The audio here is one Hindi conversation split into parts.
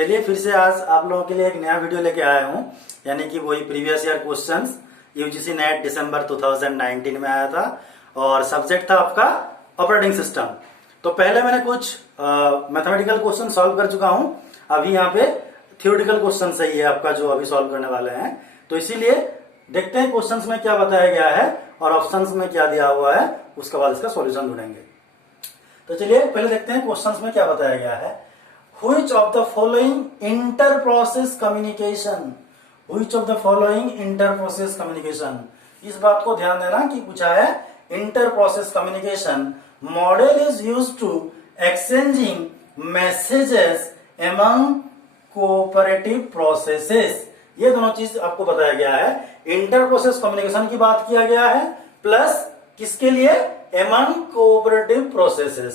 चलिए फिर से आज आप लोगों के लिए एक नया वीडियो लेके आया हूँ, यानी कि वही previous year questions UGC NET दिसंबर 2019 में आया था और सब्जेक्ट था आपका ऑपरेटिंग सिस्टम। तो पहले मैंने कुछ मैथमेटिकल क्वेश्चन सॉल्व कर चुका हूँ, अभी यहाँ पे थियोरेटिकल क्वेश्चन सही है आपका जो अभी सॉल्व करने वाले हैं। तो इसीलिए देखते हैं क्वेश्चंस में क्या बताया गया है और ऑप्शंस में क्या दिया हुआ है, उसके बाद इसका सॉल्यूशन ढूंढेंगे। तो चलिए पहले देखते हैं क्वेश्चंस में क्या बताया गया है। Which of the following inter-process communication? Which of the following inter-process communication? इस बात को ध्यान देना कि पूछा है inter-process communication model is used to exchanging messages among cooperative processes। ये दोनों चीज आपको बताया गया है। इंटर-प्रोसेस कम्युनिकेशन की बात किया गया है प्लस किसके लिए? among cooperative processes।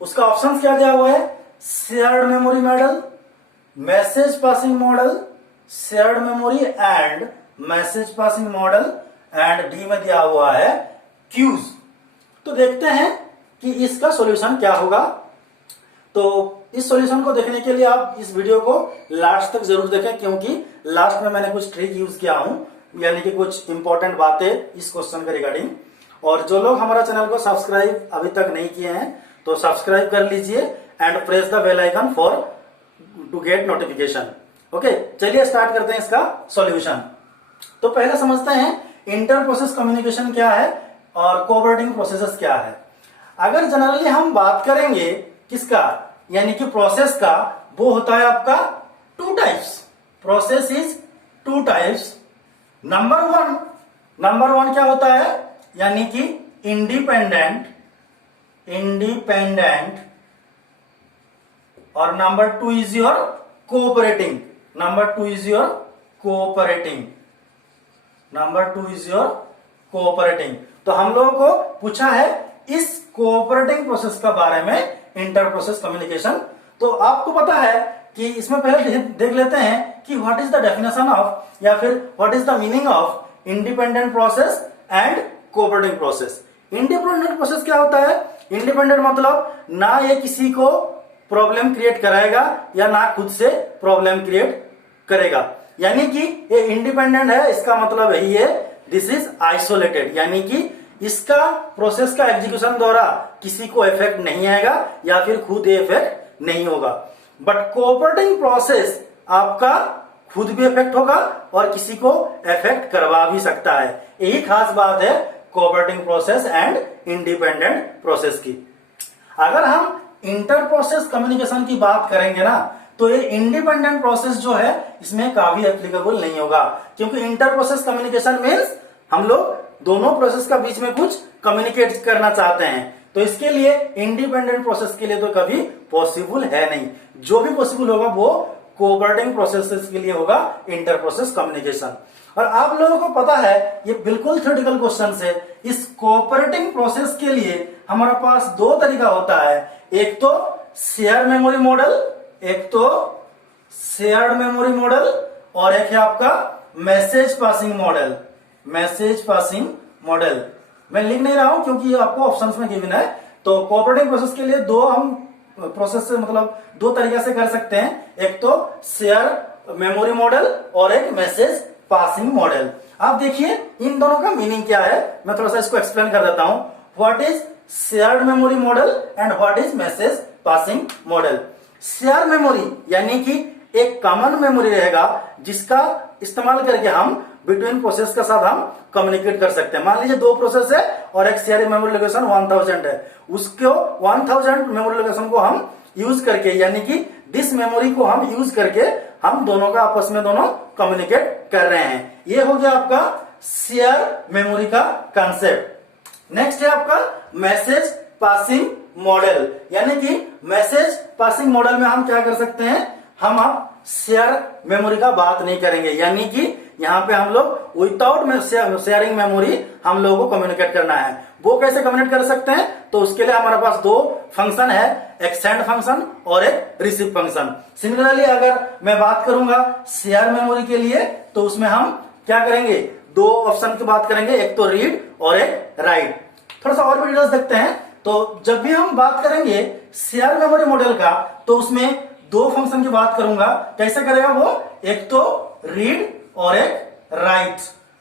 उसका ऑप्शन क्या दिया हुआ है? Shared memory model, message passing model, shared memory and message passing model and D में दिया हुआ है क्यूज। तो देखते हैं कि इसका सॉल्यूशन क्या होगा। तो इस सॉल्यूशन को देखने के लिए आप इस वीडियो को लास्ट तक जरूर देखें, क्योंकि लास्ट में मैंने कुछ ट्रिक यूज किया हूं, यानी कि कुछ इंपॉर्टेंट बातें इस क्वेश्चन के रिगार्डिंग। और जो लोग हमारा चैनल को सब्सक्राइब अभी तक नहीं किए हैं तो सब्सक्राइब कर लीजिए and press the bell icon for to get notification. Okay, चलिए स्टार्ट करते हैं इसका सॉल्यूशन। तो पहले समझते हैं इंटर प्रोसेस कम्युनिकेशन क्या है और कोऑपरेटिंग प्रोसेसेस क्या है। अगर जनरली हम बात करेंगे किसका, यानी कि प्रोसेस का, वो होता है आपका two types. Process is two types. Number one क्या होता है, यानी कि इंडिपेंडेंट और number two is your cooperating. तो हम लोगों को पूछा है इस कोऑपरेटिंग प्रोसेस का बारे में, इंटर प्रोसेस कम्युनिकेशन। तो आपको पता है कि इसमें पहले देख लेते हैं कि what is the definition of, या फिर what is the meaning of independent process and cooperating process. Independent process क्या होता है? इंडिपेंडेंट मतलब ना ये किसी को प्रॉब्लम क्रिएट कराएगा या ना खुद से प्रॉब्लम क्रिएट करेगा, यानी कि ये इंडिपेंडेंट है। इसका मतलब यही है दिस इज आइसोलेटेड, यानी कि इसका प्रोसेस का एग्जीक्यूशन द्वारा किसी को इफेक्ट नहीं आएगा या फिर खुद इफेक्ट नहीं होगा। बट कोऑपरेटिंग प्रोसेस आपका खुद भी इफेक्ट होगा और किसी को इफेक्ट करवा भी सकता है। यही खास बात है cooperating process and independent process की। अगर हम इंटर प्रोसेस कम्युनिकेशन की बात करेंगे ना, तो ये इंडिपेंडेंट प्रोसेस जो है इसमें काफी एप्लीकेबल नहीं होगा, क्योंकि इंटर प्रोसेस कम्युनिकेशन मीन्स हम लोग दोनों प्रोसेस का बीच में कुछ कम्युनिकेट करना चाहते हैं। तो इसके लिए इंडिपेंडेंट प्रोसेस के लिए तो कभी पॉसिबल है नहीं। जो भी पॉसिबल होगा वो कोऑपरेटिंग प्रोसेसेस के लिए होगा, इंटर प्रोसेस कम्युनिकेशन। और आप लोगों को पता है ये बिल्कुल थ्योरेटिकल क्वेश्चन है। इस कोऑपरेटिंग प्रोसेस के लिए हमारे पास दो तरीका होता है, एक तो शेयर मेमोरी मॉडल और एक है आपका मैसेज पासिंग मॉडल। मैं लिख नहीं रहा हूं क्योंकि आपको ऑप्शंस में गिवन है। तो कोऑपरेटिंग प्रोसेस के लिए दो हम प्रोसेस से मतलब दो तरीके से कर सकते हैं, एक तो शेयर मेमोरी मॉडल और एक मैसेज पासिंग मॉडल। आप देखिए इन दोनों का मीनिंग क्या है, मैं थोड़ा सा इसको एक्सप्लेन कर देता हूं। What is shared memory model and what is message passing model. Share memory यानी कि एक कॉमन मेमोरी रहेगा जिसका इस्तेमाल करके हम बिटवीन प्रोसेस के साथ हम कम्युनिकेट कर सकते हैं। मान लीजिए दो प्रोसेस है और एक शेयर मेमोरी लोकेशन 1000 है, उसको 1000 मेमोरी लोकेशन को हम यूज करके, यानी कि डिस मेमोरी को हम यूज करके हम दोनों का आपस में दोनों कम्युनिकेट कर रहे हैं। ये हो गया आपका शेयर मेमोरी का कंसेप्ट। नेक्स्ट है आपका मैसेज पासिंग मॉडल, यानी कि मैसेज पासिंग मॉडल में हम क्या कर सकते हैं, हम आप शेयर मेमोरी का बात नहीं करेंगे, यानी कि यहाँ पे हम लोग विदाउट शेयरिंग मेमोरी हम लोगों को कम्युनिकेट करना है। वो कैसे कम्युनिकेट कर सकते हैं? तो उसके लिए हमारे पास दो फंक्शन है, एक सेंड फंक्शन और एक रिसीव फंक्शन। सिमिलरली अगर मैं बात करूंगा शेयर मेमोरी के लिए, तो उसमें हम क्या करेंगे, दो ऑप्शन की बात करेंगे, एक तो रीड और एक राइट। थोड़ा सा और भी डिटेल्स देखते हैं। तो जब भी हम बात करेंगे शेयर मेमोरी मॉडल का, तो उसमें दो फंक्शन की बात करूंगा, कैसे करेगा वो, एक तो रीड और एक राइट,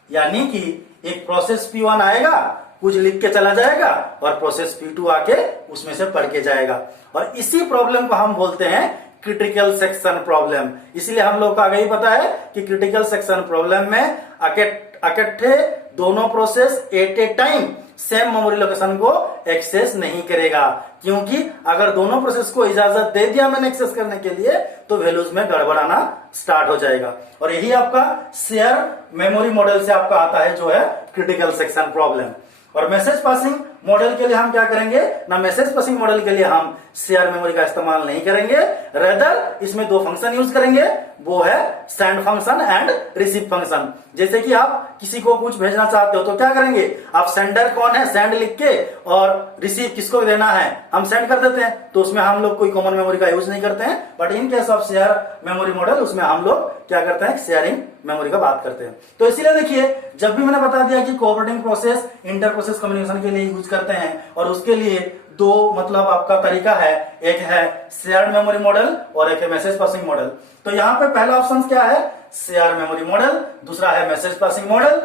यानी कि एक प्रोसेस P1 आएगा, कुछ लिख के चला जाएगा, और प्रोसेस P2 आके उसमें से पढ़ के जाएगा। और इसी प्रॉब्लम को हम बोलते हैं क्रिटिकल सेक्शन प्रॉब्लम। इसलिए हम लोग को आगे ही पता है कि क्रिटिकल सेक्शन प्रॉब्लम में इकट्ठे दोनों process at A time same memory location को एक्सेस नहीं करेगा, क्योंकि अगर दोनों प्रोसेस को इजाजत दे दिया मैंने एक्सेस करने के लिए तो वैल्यूज में गड़बड़ाना स्टार्ट हो जाएगा। और यही आपका शेयर मेमोरी मॉडल से आपका आता है जो है क्रिटिकल सेक्शन प्रॉब्लम। और मैसेज पासिंग मॉडल के लिए हम क्या करेंगे ना, मैसेज पासिंग मॉडल के लिए हम शेयर मेमोरी का इस्तेमाल नहीं करेंगे, रेदर इसमें दो फंक्शन यूज करेंगे, वो है send function and receive function. जैसे कि आप किसी को कुछ भेजना चाहते हो तो क्या करेंगे, आप सेंडर कौन है सेंड लिख के, और रिसीव किसको देना है हम सेंड कर देते हैं, तो उसमें हम लोग कोई कॉमन मेमोरी का यूज नहीं करते हैं। But in case of share memory model उसमें हम लोग क्या करते हैं, शेयरिंग मेमोरी का बात करते हैं। तो इसीलिए देखिए, जब भी मैंने बता दिया कि cooperating process inter process communication के लिए यूज करते हैं, और उसके लिए दो मतलब आपका तरीका है, एक है शेयर्ड मेमोरी मॉडल और एक है मैसेज पासिंग मॉडल। तो यहाँ पे पहला ऑप्शन क्या है, शेयर मेमोरी मॉडल, दूसरा है मैसेज पासिंग मॉडल,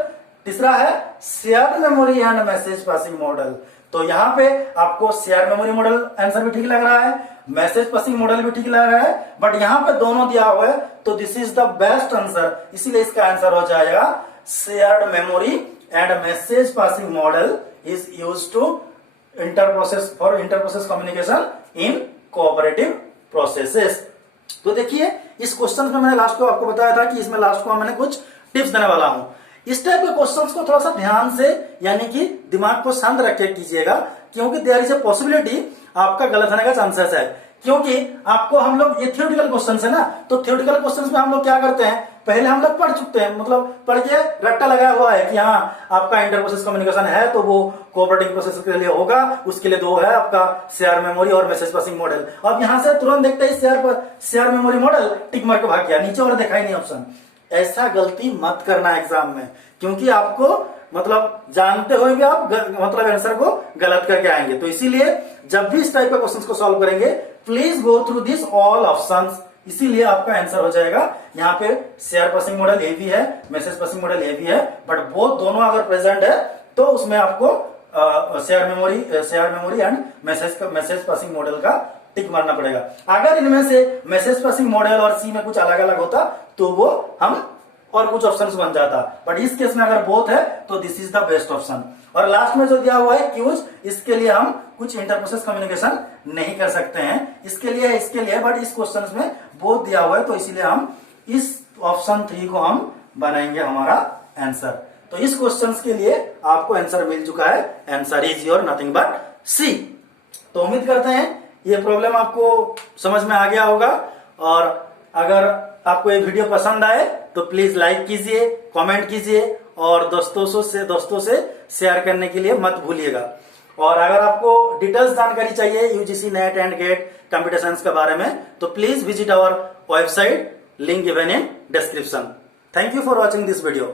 तीसरा है shared memory and message passing model. तो यहाँ पे आपको शेयर मेमोरी मॉडल आंसर भी ठीक लग रहा है, मैसेज पासिंग मॉडल भी ठीक लग रहा है, बट यहाँ पे दोनों दिया हुआ है, तो this is the best answer. इसीलिए इसका आंसर हो जाएगा shared memory and message passing model is used to inter process communication in cooperative processes. तो देखिए, इस क्वेश्चन में मैंने लास्ट को आपको बताया था कि इसमें लास्ट को मैंने कुछ टिप्स देने वाला हूं। इस टाइप के क्वेश्चंस को थोड़ा सा ध्यान से यानी कि दिमाग को शांत रख के कीजिएगा, क्योंकि देयर इज ए पॉसिबिलिटी आपका गलत होने का चांसेस है। क्योंकि आपको हम लोग ये थियोरेटिकल क्वेश्चंस है ना, तो थियोरेटिकल क्वेश्चंस में हम लोग क्या करते हैं, पहले हम लोग पढ़ चुके हैं, मतलब पढ़ के रट्टा लगाया हुआ है कि हाँ आपका इंटर प्रोसेस कम्युनिकेशन है तो वो कोऑपरेटिंग प्रोसेस के लिए होगा, उसके लिए दो है आपका शेयर मेमोरी और मैसेज पासिंग मॉडल। अब यहां से तुरंत देखते ही शेयर मेमोरी मॉडल टिक मार के भाग गया, नीचे और देखा ही नहीं ऑप्शन। ऐसा गलती मत करना एग्जाम में, क्योंकि आपको मतलब जानते हुए भी आप मतलब आंसर को गलत करके आएंगे। तो इसीलिए जब भी इस टाइप के क्वेश्चंस को सॉल्व करेंगे, please go through this all options, इसीलिए आपका आंसर हो जाएगा। यहाँ पे शेयर पासिंग मॉडल ये भी है, मैसेज पासिंग मॉडल ये भी है, बट वो दोनों अगर प्रेजेंट है तो उसमें आपको share memory and message passing model का टिक मारना पड़ेगा। अगर इनमें से मैसेज पासिंग मॉडल और सी में कुछ अलग अलग होता तो वो हम और कुछ ऑप्शंस बन जाता, बट इस केस में अगर बोथ है तो this is the best option. और लास्ट में जो दिया हुआ है क्यूज, इसके लिए हम कुछ इंटर प्रोसेस कम्युनिकेशन नहीं कर सकते हैं, इसके लिए बट इस क्वेश्चन में बोथ दिया हुआ है, तो इसीलिए हम इस ऑप्शन 3 को हम बनाएंगे हमारा आंसर। तो इस क्वेश्चन के लिए आपको आंसर मिल चुका है, answer is your nothing but C. तो उम्मीद करते हैं ये प्रॉब्लम आपको समझ में आ गया होगा, और अगर आपको ये वीडियो पसंद आए तो प्लीज लाइक कीजिए, कमेंट कीजिए, और दोस्तों से शेयर करने के लिए मत भूलिएगा। और अगर आपको डिटेल्स जानकारी चाहिए UGC NET and GATE computer के बारे में, तो please visit our website, link given in description. Thank you for watching this video.